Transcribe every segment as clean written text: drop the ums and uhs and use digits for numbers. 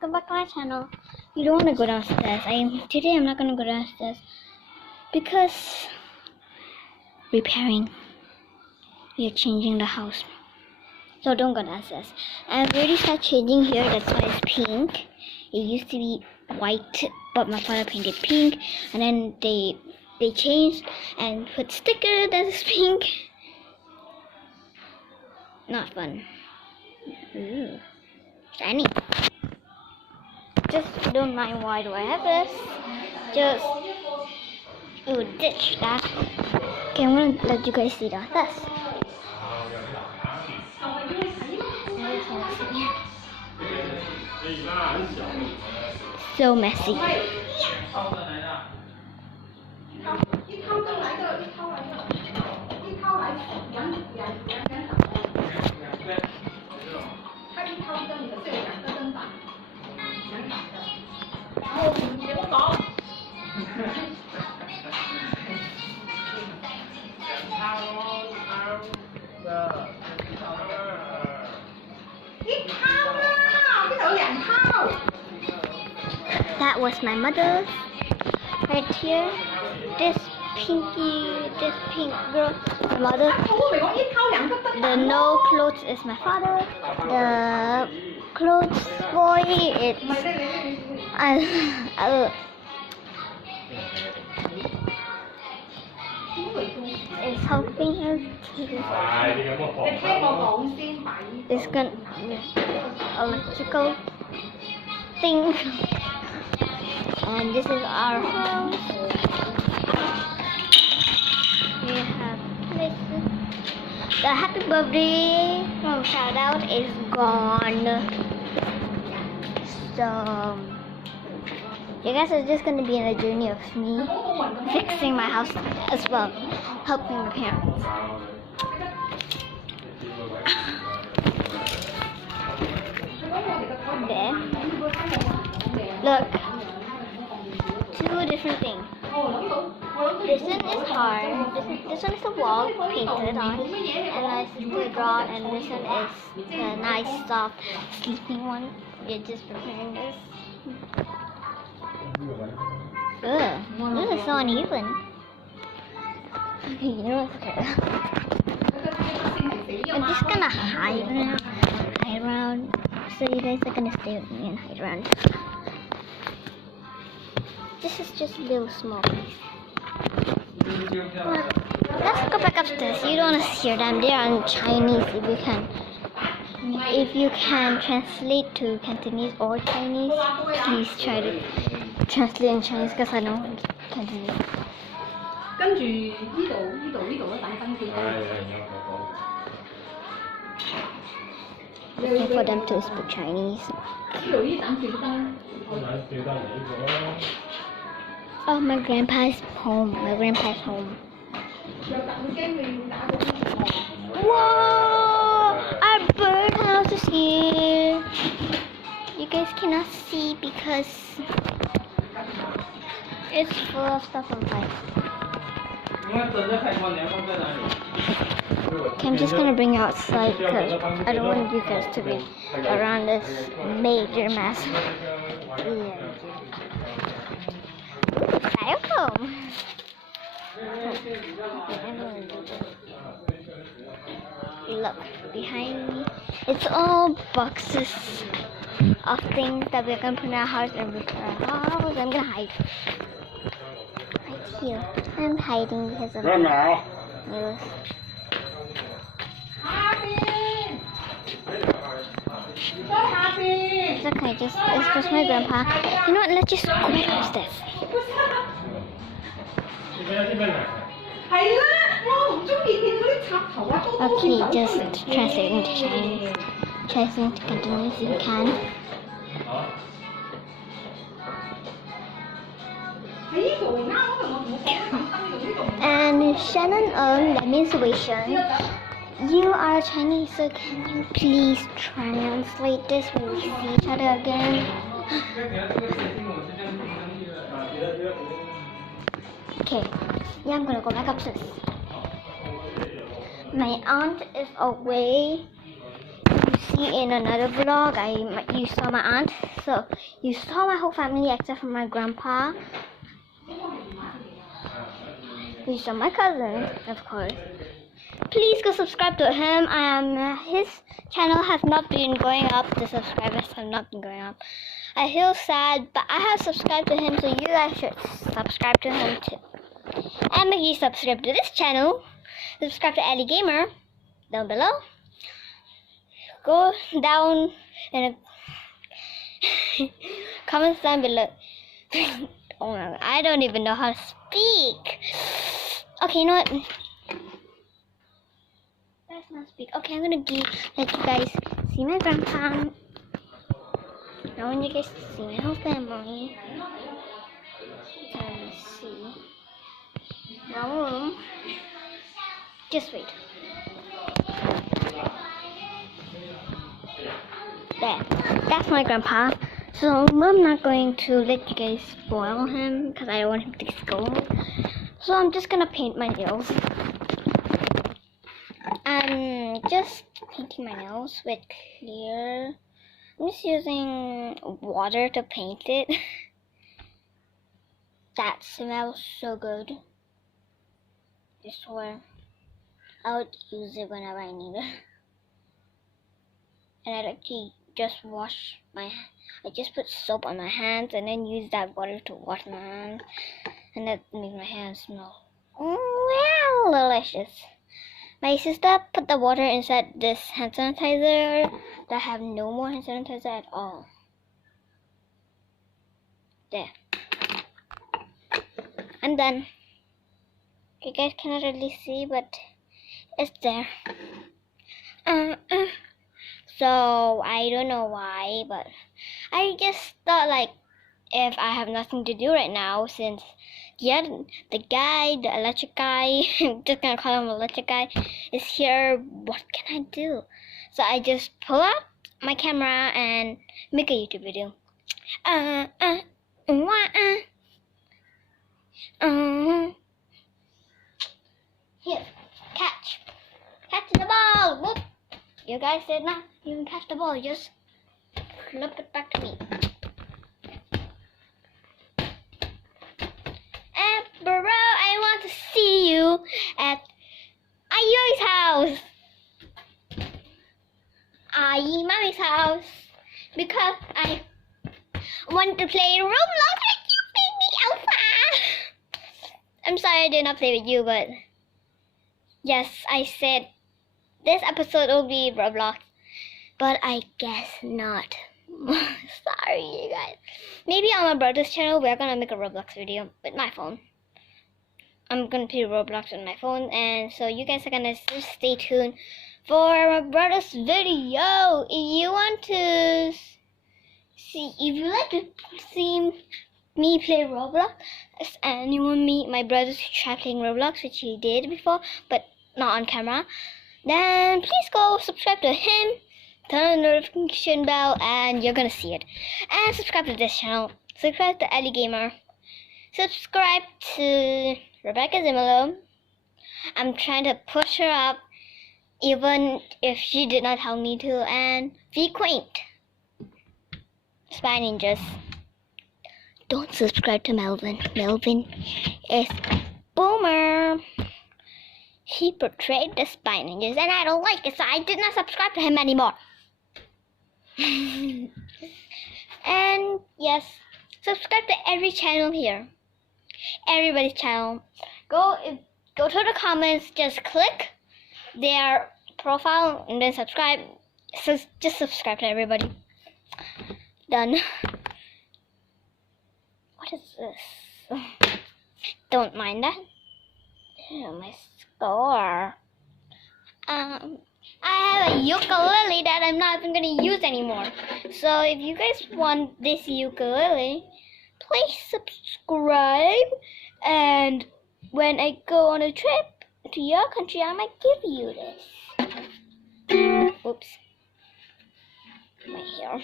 welcome back to my channel. You don't want to go downstairs. Today I'm not going to go downstairs because repairing. We are changing the house, so don't go downstairs. And we already started changing here. That's why it's pink. It used to be white, but my father painted pink, and then they changed and put sticker that's pink. Not fun. Ooh, shiny. Just don't mind why do I have this. Just ditch that. Okay, I'm gonna let you guys see that. This. So messy. That was my mother right here. This pink girl, my mother. The no clothes is my father. The clothes boy it's is helping her to it's gonna electrical thing. And this is our house. We have this. The happy birthday from shout out is gone. So you guys are just gonna be in a journey of me fixing my house as well, helping my parents. There. Look. Two different things. This one is hard. This one is the wall painted on, and this is the drawn, and this one is the nice soft sleeping one. We're just preparing this. Ugh, this is so uneven. Okay, you know what's okay. I'm just gonna hide around. So you guys are gonna stay with me and hide around. This is just a little small piece. Well, let's go back upstairs. You don't want to hear them. They are in Chinese. If you can translate to Cantonese or Chinese, please try to translate in Chinese because I know Cantonese. Looking for them to speak Chinese. Oh, my grandpa's home. My grandpa's home. Whoa! Our birdhouse is here. You guys cannot see because it's full of stuff inside. Okay, I'm just gonna bring you outside because I don't want you guys to be around this major mess. Yeah. Welcome. Look behind me. It's all boxes of things that we're gonna put in our house and repair our house. I'm gonna hide right here. I'm hiding because of news. It's okay, it's just my grandpa. You know what, let's just go back upstairs. Okay, just translate into Chinese. Translate into Cantonese if you can. And Shannon that means Wei Shen. You are Chinese, so can you please translate this when we see each other again? Okay, yeah, I'm gonna go back upstairs. My aunt is away see in another vlog, you saw my aunt, so you saw my whole family except for my grandpa. You saw my cousin, of course. Please go subscribe to him. His channel has not been going up. The subscribers have not been going up. I feel sad, but I have subscribed to him, so you guys should subscribe to him too. And make sure you subscribe to this channel. Subscribe to Ellie Gamer down below. Go down in the comments down below. Oh my God, I don't even know how to speak. Okay, you know what? Let's not speak. Okay, I'm gonna let you guys see my grandpa. I want you guys to see my whole family. Let's see. No room. Just wait. There. That's my grandpa. So I'm not going to let you guys spoil him because I don't want him to scold. So I'm just gonna paint my nails. I'm just painting my nails with clear. I'm just using water to paint it. That smells so good. I swear. I would use it whenever I need it. And I'd actually just wash I just put soap on my hands and then use that water to wash my hands. And that makes my hands smell well delicious. My sister put the water inside this hand sanitizer that have no more hand sanitizer at all. There. I'm done. You guys cannot really see, but it's there. So I don't know why, but I just thought like if I have nothing to do right now, since the electric guy, I'm just gonna call him electric guy, is here, what can I do? So I just pull out my camera and make a YouTube video. Here, catch the ball. Whoop. You guys did not even catch the ball, just flip it back to me. And bro, I want to see you at Ayo's house. Mommy's house. Because I want to play Roblox with you, baby Alpha. I'm sorry I did not play with you, but yes, I said this episode will be Roblox, but I guess not. Sorry, you guys. Maybe on my brother's channel, we're gonna make a Roblox video with my phone. I'm gonna play Roblox with my phone, and so you guys are gonna just stay tuned for my brother's video. If you want to see, if you like to see me play Roblox, and you want my brother to try playing Roblox, which he did before, but not on camera, then please go subscribe to him, turn on the notification bell, and you're gonna see it. And subscribe to this channel. Subscribe to Ellie Gamer. Subscribe to Rebecca Zimolo. I'm trying to push her up, even if she did not tell me to. And Be Quaint. Spy Ninjas. Don't subscribe to Melvin. Melvin is boomer. He portrayed the Spy Ninjas, and I don't like it, so I did not subscribe to him anymore. And yes, subscribe to every channel here. Everybody's channel. Go to the comments, just click their profile and then subscribe. So just subscribe to everybody. Done. What is this? Don't mind that. Oh, my score. I have a ukulele that I'm not even gonna use anymore. So if you guys want this ukulele, please subscribe. And when I go on a trip to your country, I might give you this. Oops. My hair.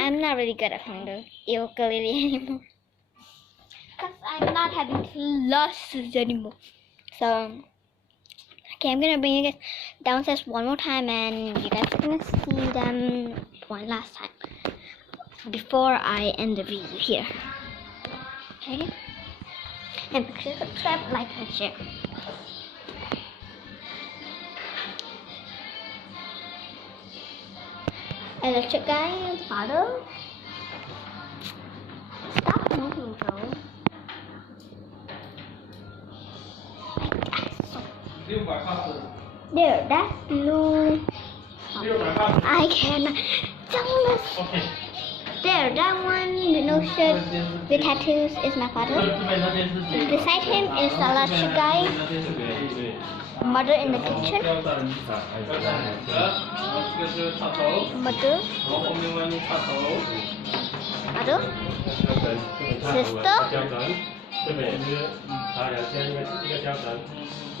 I'm not really good at playing the ukulele anymore, because I'm not having classes anymore. So Okay, I'm gonna bring you guys downstairs one more time, and you guys are gonna see them one last time before I end the video here. Okay? And make sure to subscribe, like, and share. Electric guy, father. Stop moving, bro. There, that's blue. I cannot. Okay. There, that one with no shirt, with tattoos is my father. Beside him is the electric guy. Mother in the kitchen. Mother. Mother. Sister.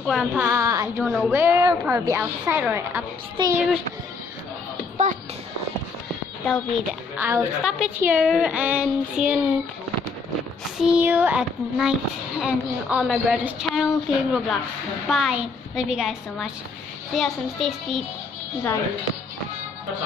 Grandpa, I don't know where, probably outside or upstairs. But that'll be that. I'll stop it here and see you at night and on my brother's channel, playing Roblox. Bye. Love you guys so much. See you soon. Stay sweet. Bye.